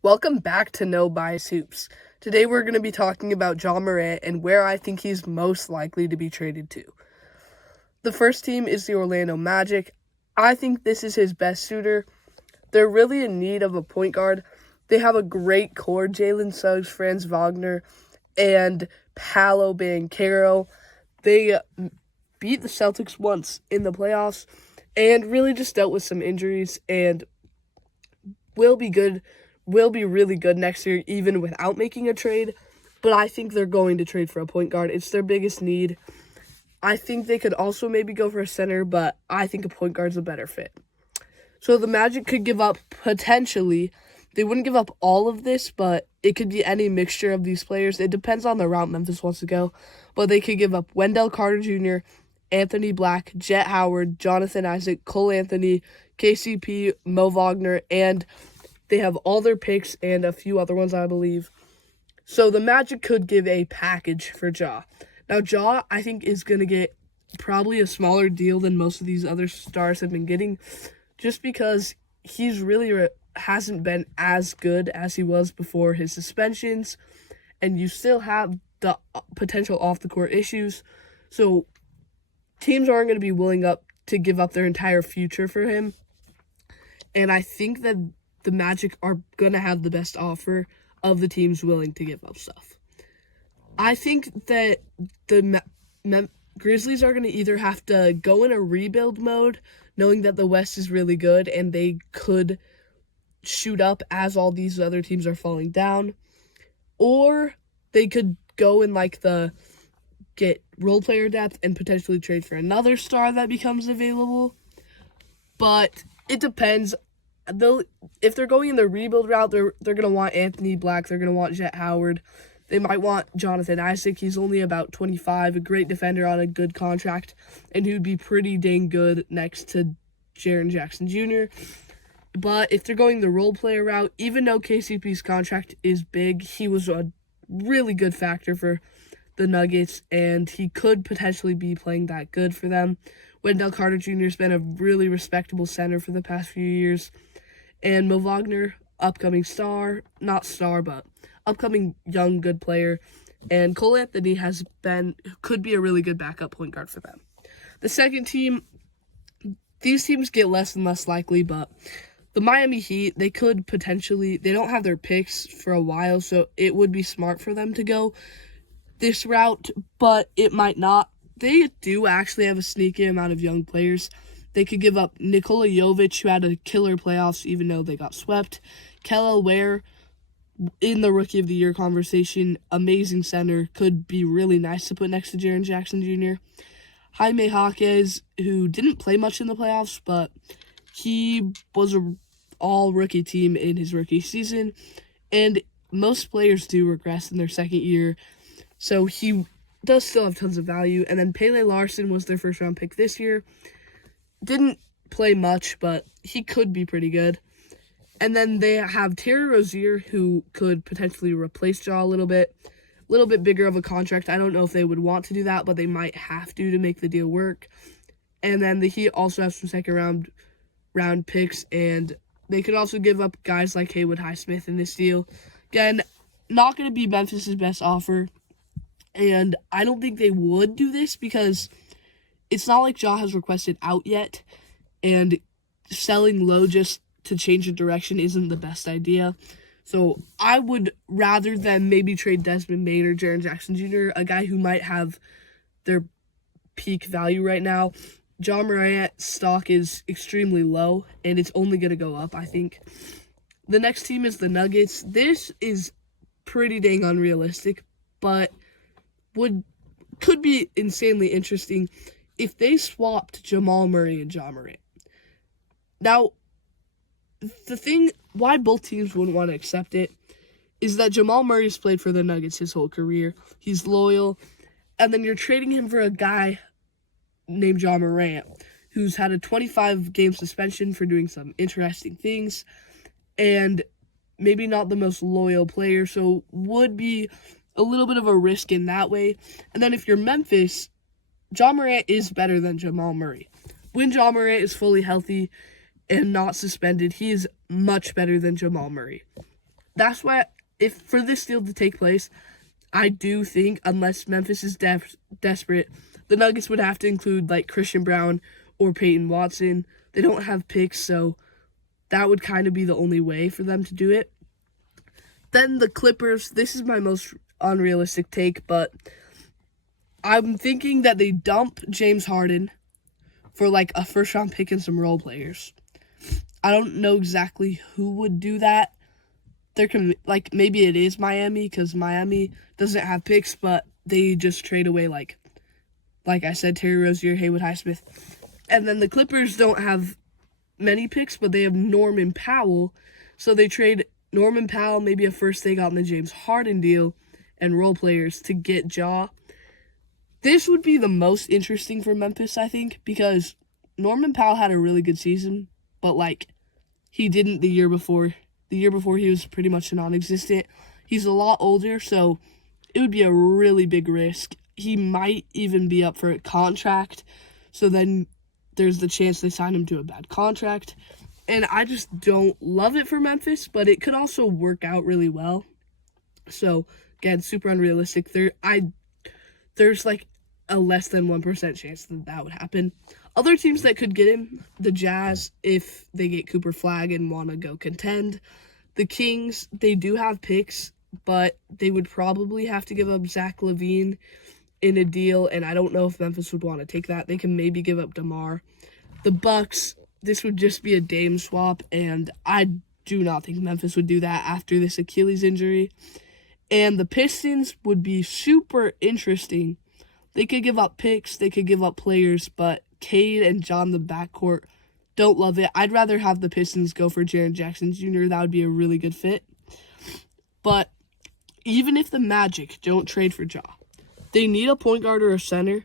Welcome back to No Bias Hoops. Today we're going to be talking about Ja Morant and where I think he's most likely to be traded to. The first team is the Orlando Magic. I think this is his best suitor. They're really in need of a point guard. They have a great core: Jalen Suggs, Franz Wagner, and Paolo Banchero. They beat the Celtics once in the playoffs and really just dealt with some injuries and will be really good next year even without making a trade. But I think they're going to trade for a point guard. It's their biggest need. I think they could also maybe go for a center, but I think a point guard's a better fit. So the Magic could give up potentially, they wouldn't give up all of this, but it could be any mixture of these players. It depends on the route Memphis wants to go, but they could give up Wendell Carter Jr., Anthony Black, Jet Howard, Jonathan Isaac, Cole Anthony, KCP, Mo Wagner, and they have all their picks and a few other ones, I believe. So the Magic could give a package for Ja. Now, Ja, I think, is going to get probably a smaller deal than most of these other stars have been getting, just because he's really hasn't been as good as he was before his suspensions, and you still have the potential off-the-court issues. So teams aren't going to be willing to give up their entire future for him, and I think that the Magic are going to have the best offer of the teams willing to give up stuff. I think that the Grizzlies are going to either have to go in a rebuild mode, knowing that the West is really good and they could shoot up as all these other teams are falling down, or they could go in get role player depth and potentially trade for another star that becomes available. But it depends. If they're going in the rebuild route, they're going to want Anthony Black, they're going to want Jet Howard. They might want Jonathan Isaac. He's only about 25, a great defender on a good contract, and he would be pretty dang good next to Jaren Jackson Jr. But if they're going the role player route, even though KCP's contract is big, he was a really good factor for the Nuggets, and he could potentially be playing that good for them. Wendell Carter Jr. has been a really respectable center for the past few years. And Mo Wagner, upcoming upcoming young good player. And Cole Anthony could be a really good backup point guard for them. The second team, these teams get less and less likely, but the Miami Heat, they don't have their picks for a while, so it would be smart for them to go this route, but it might not. They do actually have a sneaky amount of young players. They could give up Nikola Jovic, who had a killer playoffs even though they got swept. Kel'el Ware, in the Rookie of the Year conversation, amazing center, could be really nice to put next to Jaren Jackson Jr. Jaime Jaquez, who didn't play much in the playoffs, but he was an all-rookie team in his rookie season, and most players do regress in their second year, so he does still have tons of value. And then Pele Larson was their first-round pick this year. Didn't play much, but he could be pretty good. And then they have Terry Rozier, who could potentially replace Ja a little bit bigger of a contract. I don't know if they would want to do that, but they might have to make the deal work. And then the Heat also have some second round picks, and they could also give up guys like Haywood Highsmith in this deal. Again, not going to be Memphis' best offer, and I don't think they would do this because it's not like Ja has requested out yet, and selling low just to change the direction isn't the best idea. So I would, rather than maybe trade Desmond Bane or Jaren Jackson Jr., a guy who might have their peak value right now, Ja Morant's stock is extremely low, and it's only going to go up, I think. The next team is the Nuggets. This is pretty dang unrealistic, but could be insanely interesting if they swapped Jamal Murray and Ja Morant. Now, the thing why both teams wouldn't want to accept it is that Jamal Murray's played for the Nuggets his whole career. He's loyal, and then you're trading him for a guy named Ja Morant, who's had a 25-game suspension for doing some interesting things, and maybe not the most loyal player, so would be a little bit of a risk in that way. And then if you're Memphis, Ja Morant is better than Jamal Murray. When Ja Morant is fully healthy and not suspended, he is much better than Jamal Murray. that's why, if for this deal to take place, I do think, unless Memphis is desperate, the Nuggets would have to include like Christian Brown or Peyton Watson. They don't have picks, so that would kind of be the only way for them to do it. Then the Clippers, this is my most unrealistic take, but I'm thinking that they dump James Harden for like a first-round pick and some role players. I don't know exactly who would do that. There can, like, maybe it is Miami, because Miami doesn't have picks, but they just trade away, like I said, Terry Rozier, Haywood Highsmith. And then the Clippers don't have many picks, but they have Norman Powell. So they trade Norman Powell, maybe a first they got in the James Harden deal, and role players to get Ja. This would be the most interesting for Memphis, I think, because Norman Powell had a really good season, but, like, he didn't the year before. The year before, he was pretty much non-existent. He's a lot older, so it would be a really big risk. He might even be up for a contract, so then there's the chance they sign him to a bad contract. And I just don't love it for Memphis, but it could also work out really well. So, again, super unrealistic. There's like a less than 1% chance that would happen. Other teams that could get him, the Jazz, if they get Cooper Flagg and want to go contend. The Kings, they do have picks, but they would probably have to give up Zach LaVine in a deal, and I don't know if Memphis would want to take that. They can maybe give up DeMar. The Bucks, this would just be a Dame swap, and I do not think Memphis would do that after this Achilles injury. And the Pistons would be super interesting. They could give up picks, they could give up players, but Cade and John, the backcourt, don't love it. I'd rather have the Pistons go for Jaren Jackson Jr. That would be a really good fit. But even if the Magic don't trade for Ja, they need a point guard or a center,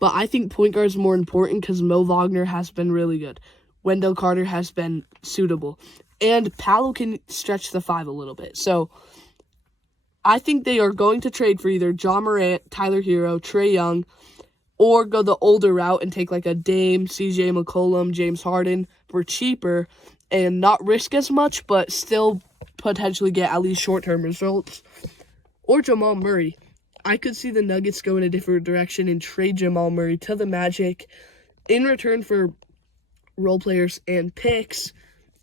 but I think point guard is more important because Mo Wagner has been really good. Wendell Carter has been suitable. And Paolo can stretch the 5 a little bit. So I think they are going to trade for either Ja Morant, Tyler Hero, Trae Young, or go the older route and take like a Dame, CJ McCollum, James Harden for cheaper and not risk as much, but still potentially get at least short-term results. Or Jamal Murray. I could see the Nuggets go in a different direction and trade Jamal Murray to the Magic in return for role players and picks,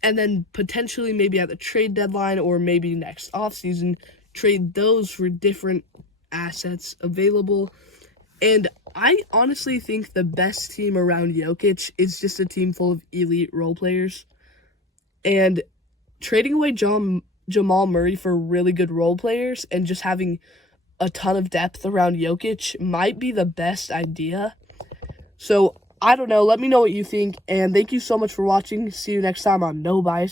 and then potentially maybe at the trade deadline or maybe next offseason, trade those for different assets available. And I honestly think the best team around Jokic is just a team full of elite role players. And trading away Jamal Murray for really good role players and just having a ton of depth around Jokic might be the best idea. So, I don't know. Let me know what you think. And thank you so much for watching. See you next time on No Bias.